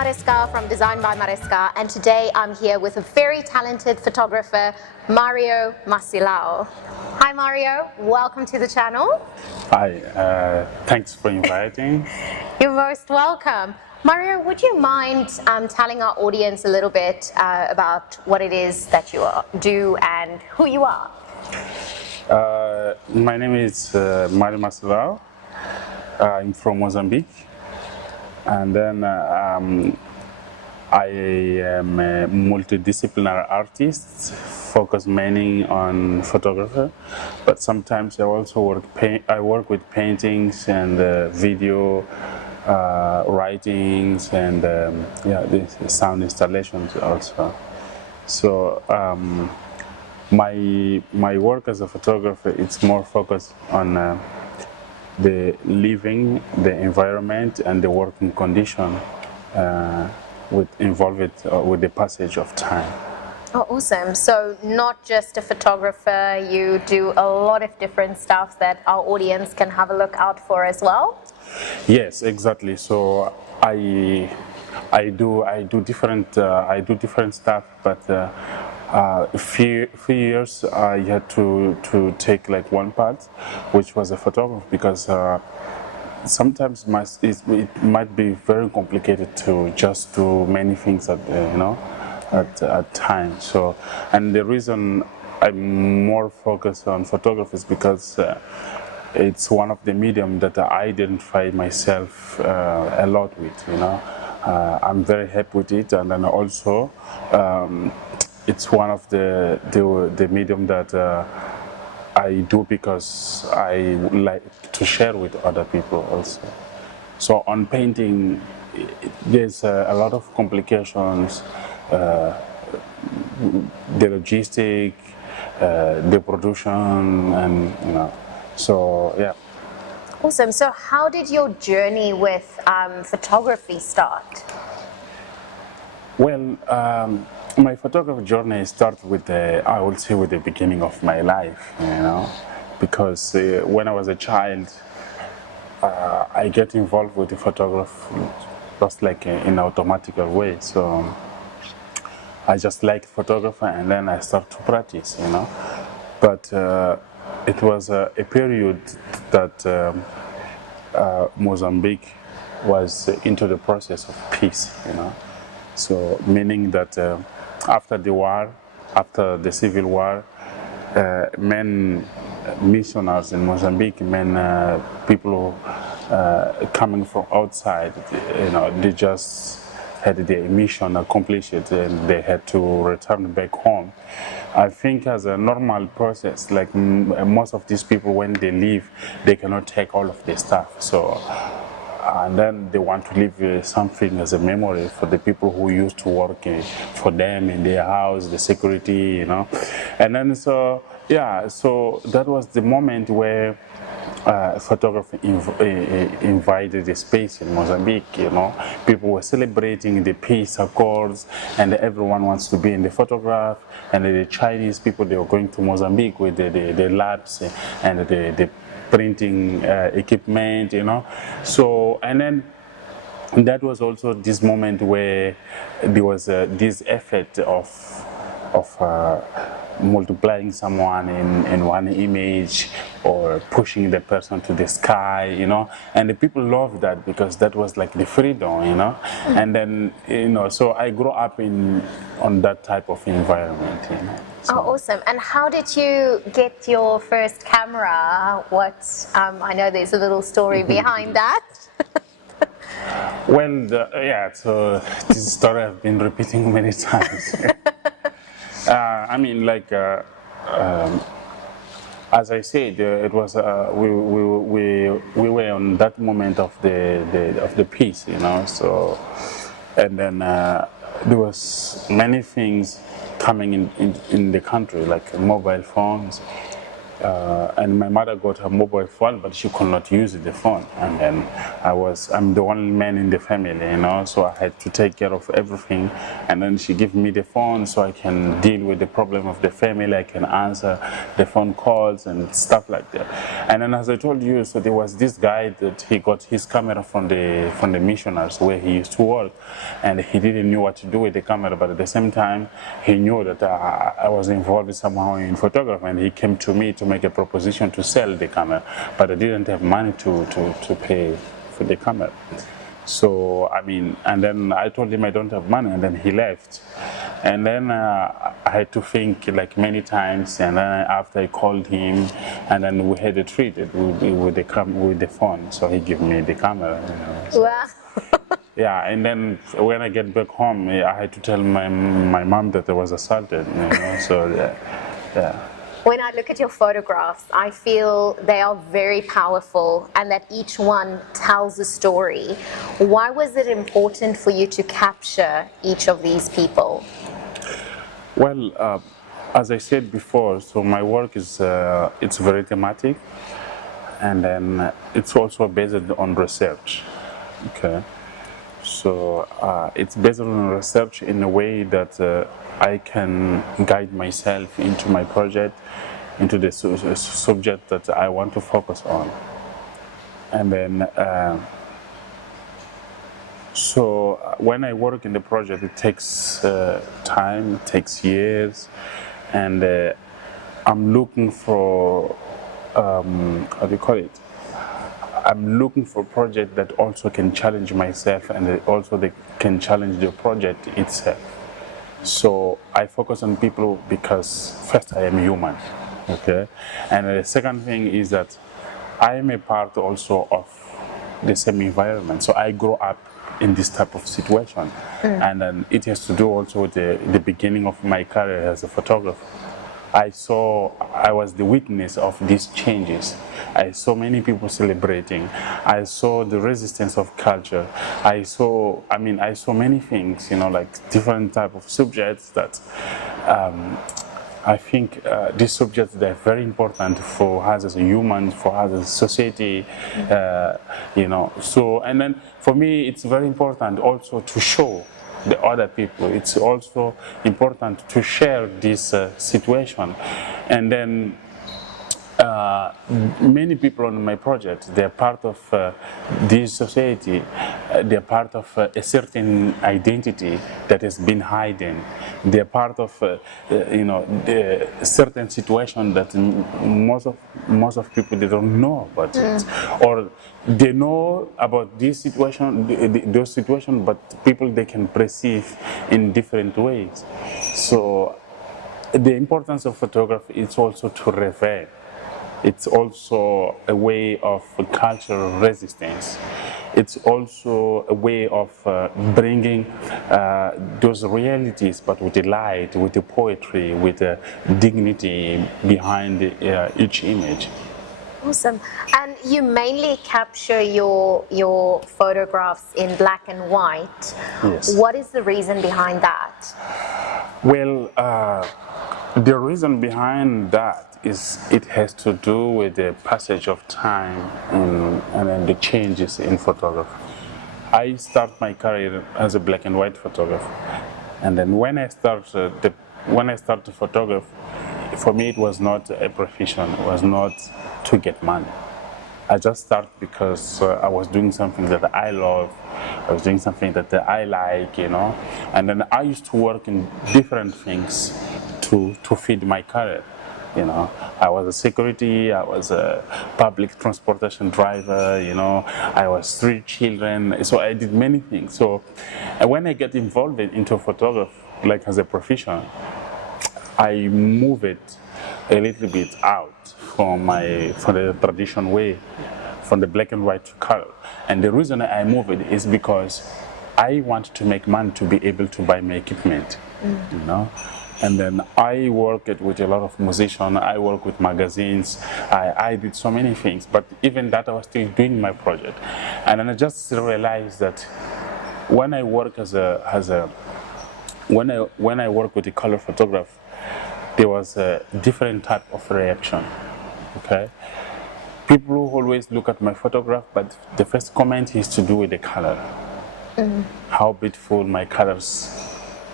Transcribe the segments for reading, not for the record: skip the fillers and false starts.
Mariska from Design by Mariska, and today I'm here with a very talented photographer, Mário Macilau. Hi Mario, welcome to the channel. Hi, thanks for inviting. You're most welcome. Mario, would you mind telling our audience a little bit about what it is that you do and who you are? My name is Mário Macilau. I'm from Mozambique, and then I am a multi-disciplinary artist, focus mainly on photography, but sometimes I also work with paintings and video, writings, and the sound installations also. So my work as a photographer, it's more focused on the living, the environment, and the working condition involved with the passage of time. Oh, awesome. So not just a photographer, you do a lot of different stuff that our audience can have a look out for as well? Yes, exactly. So I do different stuff, but a few years I had to take like one part, which was a photography, because sometimes it might be very complicated to just do many things at times. So, and the reason I'm more focused on photography is because it's one of the medium that I identify myself a lot with. I'm very happy with it, and then also it's one of the medium that I do because I like to share with other people also. So on painting, there's a lot of complications, the logistic, the production, and so yeah. Awesome. So how did your journey with photography start? Well, my photography journey started with I would say with the beginning of my life, because when I was a child, I get involved with the photography just like in an automatic way. So I just liked photography, and then I started to practice, But it was a period that Mozambique was into the process of peace, So meaning that after the war, after the civil war, men missionaries in Mozambique, people coming from outside, they just had their mission accomplished, and they had to return back home. I think as a normal process, like most of these people, when they leave, they cannot take all of their stuff. So, and then they want to leave something as a memory for the people who used to work for them in their house, the security, And then so that was the moment where photography invited the space in Mozambique. People were celebrating the peace accords, and everyone wants to be in the photograph. And the Chinese people, they were going to Mozambique with the labs and the printing equipment, So, and then that was also this moment where there was this effect of multiplying someone in one image, or pushing the person to the sky, and the people loved that because that was like the freedom, And then, so I grew up on that type of environment, So. Oh, awesome. And how did you get your first camera? I know there's a little story behind that. Well, so this story I've been repeating many times. As I said, it was we were on that moment of the peace, So, and then there was many things coming in the country, like mobile phones, and my mother got her mobile phone, but she could not use the phone. And then I'm the only man in the family, you know, so I had to take care of everything. And then she gave me the phone so I can deal with the problem of the family. I can answer the phone calls and stuff like that. And then, as I told you, so there was this guy that he got his camera from the missionaries where he used to work, and he didn't know what to do with the camera, but at the same time, he knew that I was involved somehow in photography, and he came to me to make a proposition to sell the camera, but I didn't have money to pay for the camera. So, I mean, and then I told him I don't have money, and then he left. And then I had to think like many times, and then after I called him, and then we had a treat with the phone, so he gave me the camera. You know, so. Wow. Yeah, and then when I get back home, I had to tell my mom that I was assaulted, you know, so yeah. When I look at your photographs, I feel they are very powerful and that each one tells a story. Why was it important for you to capture each of these people? Well, as I said before, so my work is it's very thematic, and then it's also based on research. Okay. So it's based on research in a way that I can guide myself into my project, into the subject that I want to focus on. And then, so when I work in the project, it takes time, it takes years, and I'm looking for, how do you call it? I'm looking for a project that also can challenge myself, and also they can challenge the project itself. So I focus on people because first I am human, okay? And the second thing is that I am a part also of the same environment. So I grow up in this type of situation. And then it has to do also with the beginning of my career as a photographer. I was the witness of these changes. I saw many people celebrating. I saw the resistance of culture. I saw many things, you know, like different type of subjects that I think these subjects, they're very important for us as a human, for us as a society, you know. So, and then for me, it's very important also to show the other people. It's also important to share this situation. And then many people on my project, they're part of this society, they're part of a certain identity that has been hidden. They're part of, you know, the certain situation that most of people, they don't know about it. Or they know about this situation, those situations, but people, they can perceive in different ways. So the importance of photography is also to reveal. It's also a way of cultural resistance. It's also a way of bringing those realities, but with the light, with the poetry, with the dignity behind each image. Awesome. And you mainly capture your photographs in black and white. Yes. What is the reason behind that? Well, the reason behind that is it has to do with the passage of time and then the changes in photography. I start my career as a black and white photographer, and then when I start to photograph, for me it was not a profession. It was not to get money. I just started because I was doing something that I love. I was doing something that I like, you know. And then I used to work in different things to feed my career. You know, I was a security, I was a public transportation driver, you know, I was 3 children, so I did many things. So when I get involved into photography, like as a profession, I move it a little bit out from the traditional way, from the black and white to color. And the reason I move it is because I want to make money to be able to buy my equipment, you know. And then I work with a lot of musicians, I work with magazines, I did so many things, but even that I was still doing my project. And then I just realized that when I work when I work with a color photograph, there was a different type of reaction. Okay, people always look at my photograph, but the first comment is to do with the color, how beautiful my colors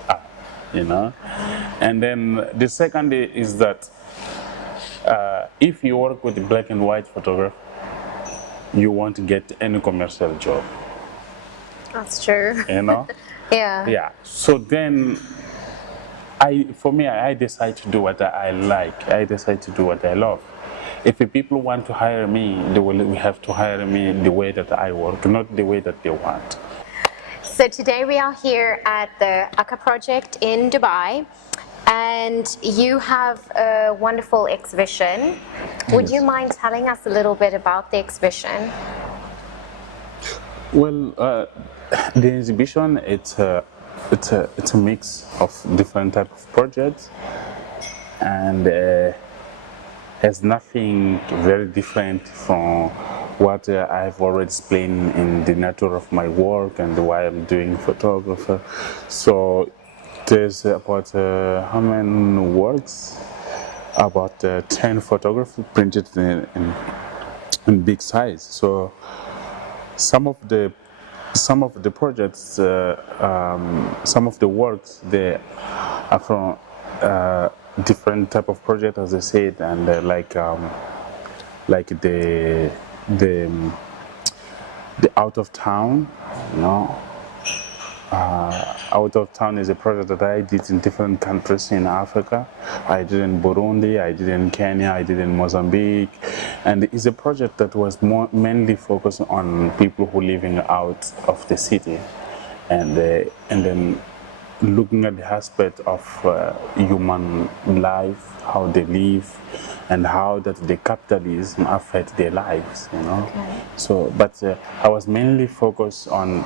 are, you know. And then the second is that if you work with black and white photograph, you won't get any commercial job. That's true. You know? Yeah. Yeah. So then, for me, I decide to do what I like. I decide to do what I love. If the people want to hire me, they will have to hire me the way that I work, not the way that they want. So today we are here at the Akka Project in Dubai, and you have a wonderful exhibition. Would you mind telling us a little bit about the exhibition? Well, the exhibition, it's a mix of different type of projects, and has nothing very different from what I've already explained in the nature of my work and why I'm doing photography. So there's about how many works? About 10 photographs printed in big size. So some of the projects, some of the works, they are from different type of project, as I said, and like the out of town, you know. Out of town is a project that I did in different countries in Africa. I did in Burundi, I did in Kenya, I did in Mozambique, and it's a project that was mainly focused on people who living out of the city, and then looking at the aspect of human life, how they live, and how that the capitalism affect their lives, you know. Okay. So, but I was mainly focused on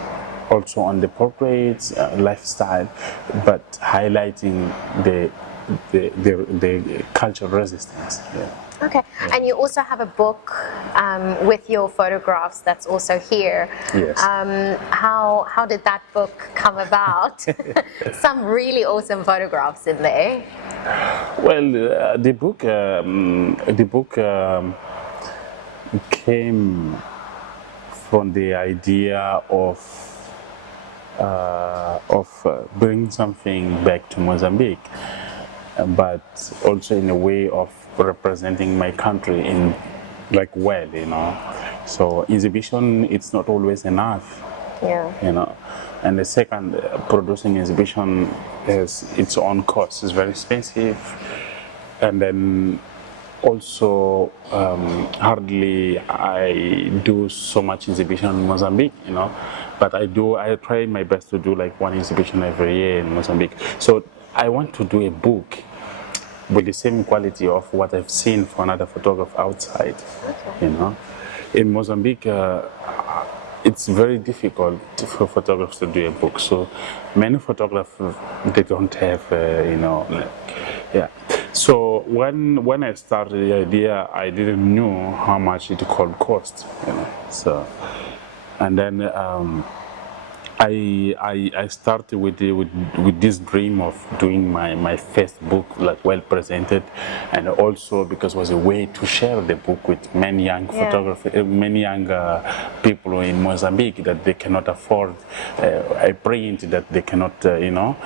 also on the portraits, lifestyle, but highlighting the cultural resistance. Yeah. Okay, and you also have a book with your photographs that's also here. Yes. How did that book come about? Some really awesome photographs in there. Well, the book came from the idea of bringing something back to Mozambique, but also in a way of representing my country in well, you know. So exhibition, it's not always enough. Yeah. You know. And the second, producing exhibition has its own cost. It's very expensive, and then also hardly I do so much exhibition in Mozambique, you know. But I try my best to do like one exhibition every year in Mozambique. So I want to do a book with the same quality of what I've seen for another photographer outside. Okay. You know, in Mozambique, it's very difficult for photographers to do a book. So many photographers, they don't have, you know, yeah. So when I started the idea, I didn't know how much it could cost, you know. So, and then I started with this dream of doing my first book like well presented, and also because it was a way to share the book with many young photographers, many young people in Mozambique that they cannot afford a print, that they cannot, you know,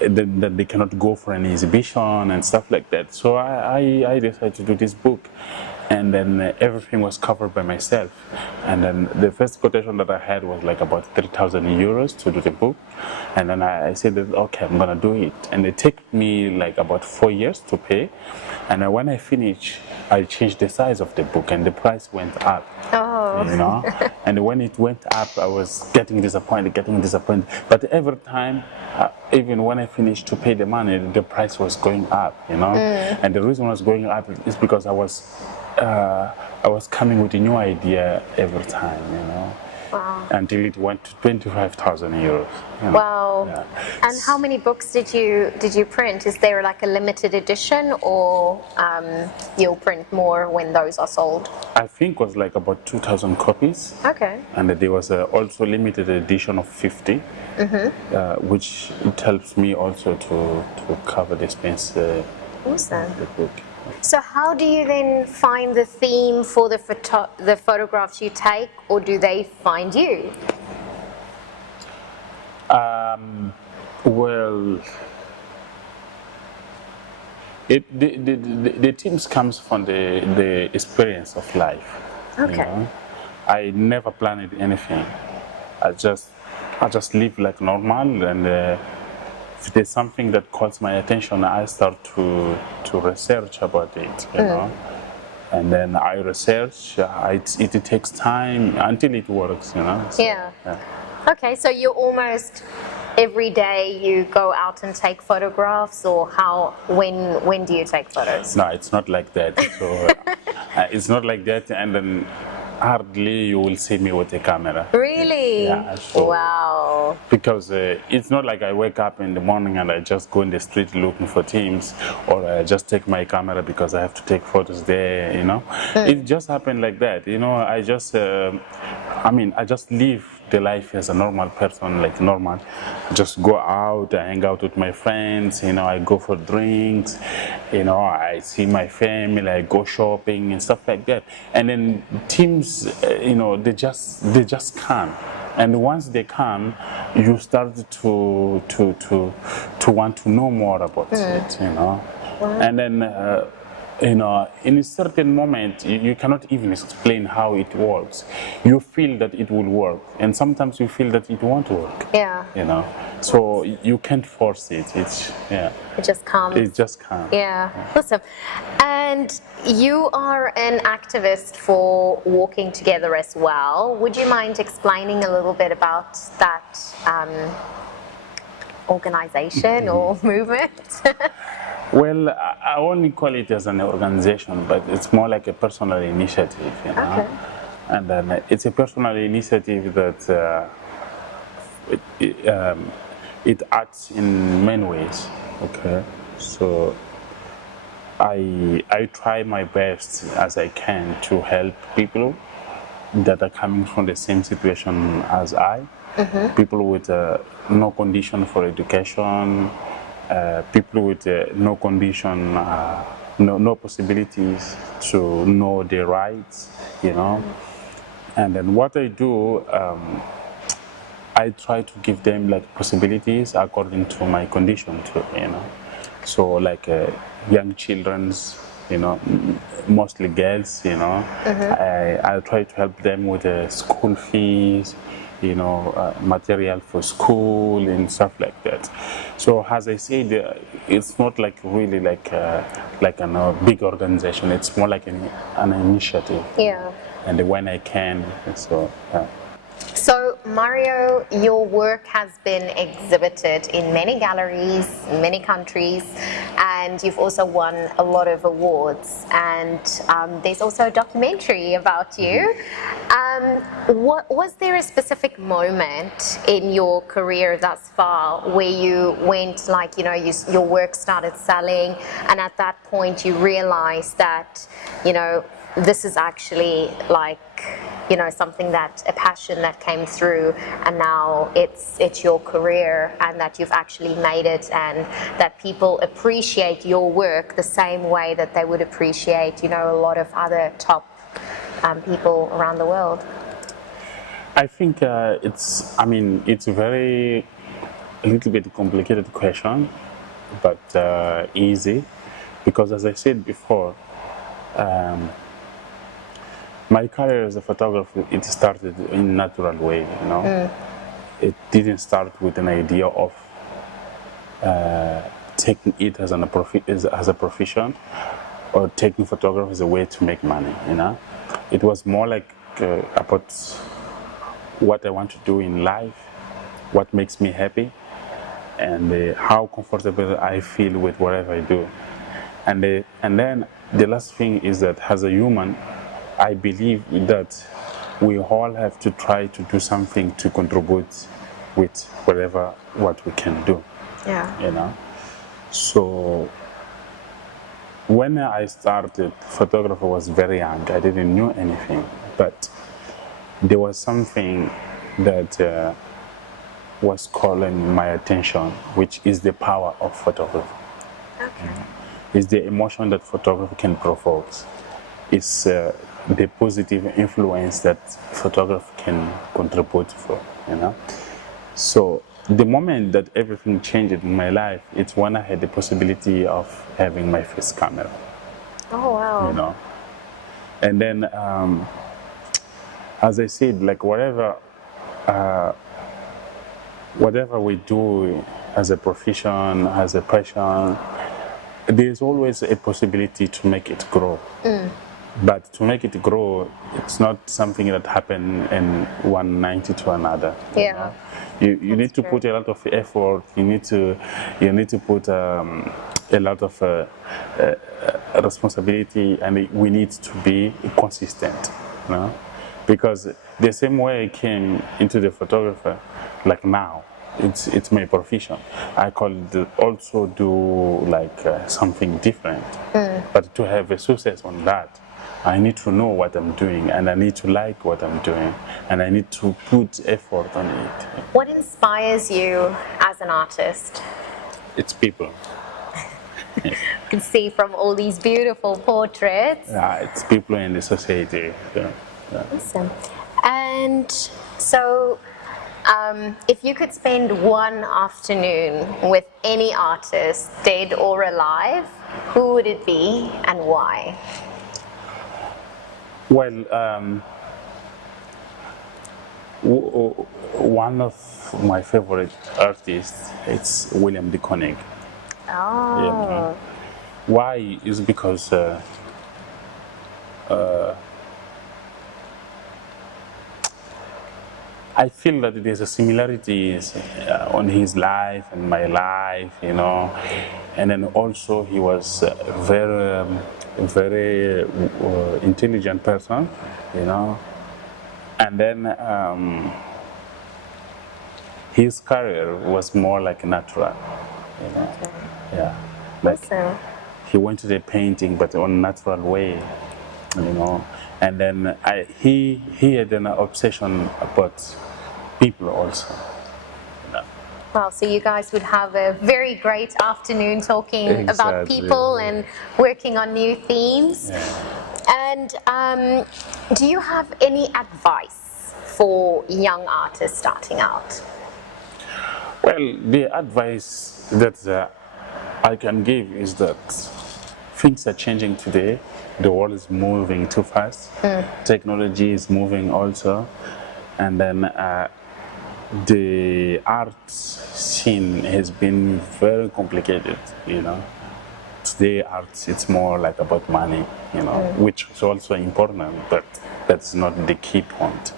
that they cannot go for an exhibition and stuff like that. So I decided to do this book, and then everything was covered by myself. And then the first quotation that I had was like about 3,000 euros to do the book. And then I said that, okay, I'm gonna do it. And it took me like about 4 years to pay. And then when I finished, I changed the size of the book, and the price went up. Oh. You know, and when it went up, I was getting disappointed. But every time, even when I finished to pay the money, the price was going up. You know, and the reason it was going up is because I was coming with a new idea every time. You know. Wow. Until it went to 25,000 euros. You know? Wow. Yeah. And how many books did you print? Is there like a limited edition, or you'll print more when those are sold? I think it was like about 2,000 copies. Okay. And there was also limited edition of 50, which it helps me also to cover the expense Awesome. of the book. So how do you then find the theme for the photographs you take, or do they find you? Well, the themes comes from the experience of life. Okay. You know? I never planned anything. I just live like normal, and if there's something that calls my attention, I start to research about it. You know, and then I research. It takes time until it works. You know. So, Yeah. Okay, so you're almost every day you go out and take photographs, or when do you take photos? No, it's not like that. So it's not like that, and then hardly you will see me with a camera. Really? Yeah. So, wow. because it's not like I wake up in the morning and I just go in the street looking for teams, or I just take my camera because I have to take photos there, you know. It just happened like that, you know. I just live the life as a normal person, like normal. I just go out, I hang out with my friends, you know, I go for drinks, you know, I see my family, I go shopping and stuff like that. And then teams, you know, they just come. And once they come, you start to want to know more about it, you know. Wow. And then, you know, in a certain moment, you cannot even explain how it works. You feel that it will work, and sometimes you feel that it won't work. Yeah. You know, so you can't force it. It just comes. It just comes. Yeah. Awesome. And you are an activist for Walking Together as well. Would you mind explaining a little bit about that organization or movement? Well, I only call it as an organization, but it's more like a personal initiative, you know. Okay. And then it's a personal initiative that it acts in many ways. Okay, so I try my best as I can to help people that are coming from the same situation as I. People with no condition for education. People with no condition, no possibilities to know their rights, you know. And then what I do, I try to give them like possibilities according to my condition too, you know. So like young children's, you know, mostly girls, you know. I try to help them with school fees, you know, material for school and stuff like that. So as I said, it's not like really like a big organization. It's more like an initiative. Yeah. And when I can, so. So, Mario, your work has been exhibited in many galleries, in many countries, and you've also won a lot of awards. And there's also a documentary about you. Was there a specific moment in your career thus far where you went, like, you know, your work started selling, and at that point you realized that, you know, this is actually like, you know, something that, a passion that came through, and now it's your career, and that you've actually made it, and that people appreciate your work the same way that they would appreciate, you know, a lot of other top people around the world? I think it's a little bit complicated question, but easy, because as I said before, my career as a photographer, it started in a natural way, you know. It didn't start with an idea of taking it as a profession, or taking photography as a way to make money, you know. It was more like about what I want to do in life, what makes me happy, and how comfortable I feel with whatever I do. And then the last thing is that as a human, I believe that we all have to try to do something to contribute with what we can do. Yeah. You know. So when I started, photography was very young. I didn't know anything, but there was something that was calling my attention, which is the power of photography. Okay. is the emotion that photography can provoke. It's the positive influence that photography can contribute for, you know. So the moment that everything changed in my life, it's when I had the possibility of having my first camera. Oh, wow. You know. And then, as I said, like whatever we do as a profession, as a passion, there's always a possibility to make it grow. But to make it grow, it's not something that happens in one night to another. Yeah. Know? You need to put a lot of effort. You need to put a lot of responsibility, and we need to be consistent. You know? Because the same way I came into the photographer, like now, it's my profession. I could also do like something different, but to have a success on that, I need to know what I'm doing, and I need to like what I'm doing, and I need to put effort on it. What inspires you as an artist? It's people. You can see from all these beautiful portraits. Yeah, it's people in the society. Yeah. Awesome. And so, if you could spend one afternoon with any artist, dead or alive, who would it be and why? Well, one of my favorite artists is William de Koning. Oh. Yeah. Why is because I feel that there's a similarities on his life and my life, you know, and then also he was a very intelligent person, you know, and then his career was more like natural, you know. Okay. Yeah, like Awesome. he went to the painting, but on a natural way, you know. And then he had an obsession about people also. You know. Well, so you guys would have a very great afternoon talking about Exactly. people and working on new themes. Yeah. And do you have any advice for young artists starting out? Well, the advice that I can give is that things are changing today. The world is moving too fast. Technology is moving also. And then the art scene has been very complicated, you know. Today, art, it's more like about money, you know, which is also important, but that's not the key point.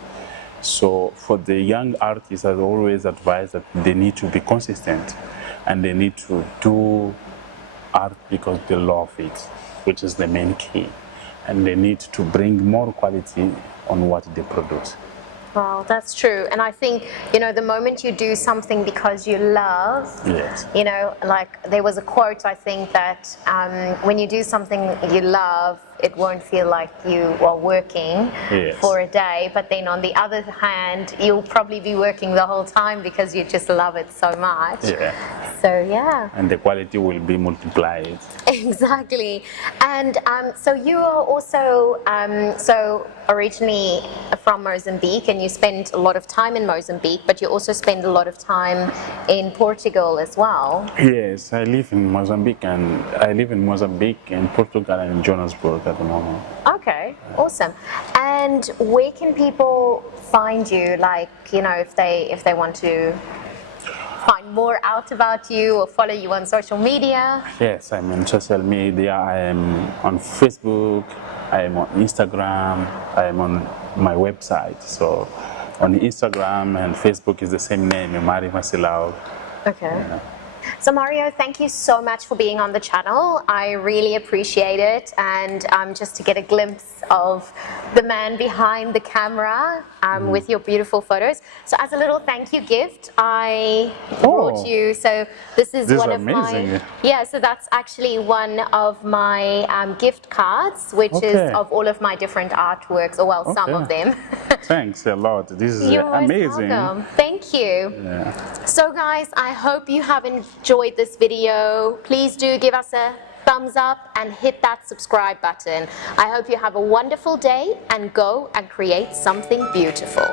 So for the young artists, I always advise that they need to be consistent and they need to do art because they love it, which is the main key. And they need to bring more quality on what they produce. Well, that's true. And I think, you know, the moment you do something because you love, Yes. you know, like there was a quote, I think, that when you do something you love, it won't feel like you are working Yes. for a day. But then on the other hand, you'll probably be working the whole time because you just love it so much. Yeah. So, yeah. And the quality will be multiplied. Exactly. And so you are also, so originally from Mozambique, and you spend a lot of time in Mozambique, but you also spend a lot of time in Portugal as well. Yes, I live in Mozambique, and I live in Mozambique, in Portugal, and in Johannesburg at the moment. Okay, awesome. And where can people find you? Like, you know, if they want to find more out about you or follow you on social media? Yes, I'm on social media. I am on Facebook. I am on Instagram. I am on my website. So on Instagram and Facebook is the same name, Mário Macilau. Okay. Yeah. So Mario, thank you so much for being on the channel. I really appreciate it, and just to get a glimpse of the man behind the camera with your beautiful photos. So as a little thank you gift, I brought you, so this is This one is of amazing. my, yeah, so that's actually one of my gift cards, which is Okay. of all of my different artworks, or well, some Okay. of them. Thanks a lot. This is You're most amazing. welcome. Thank you. Yeah. So guys, I hope you have enjoyed this video. Please do give us a thumbs thumbs up and hit that subscribe button. I hope you have a wonderful day and go and create something beautiful.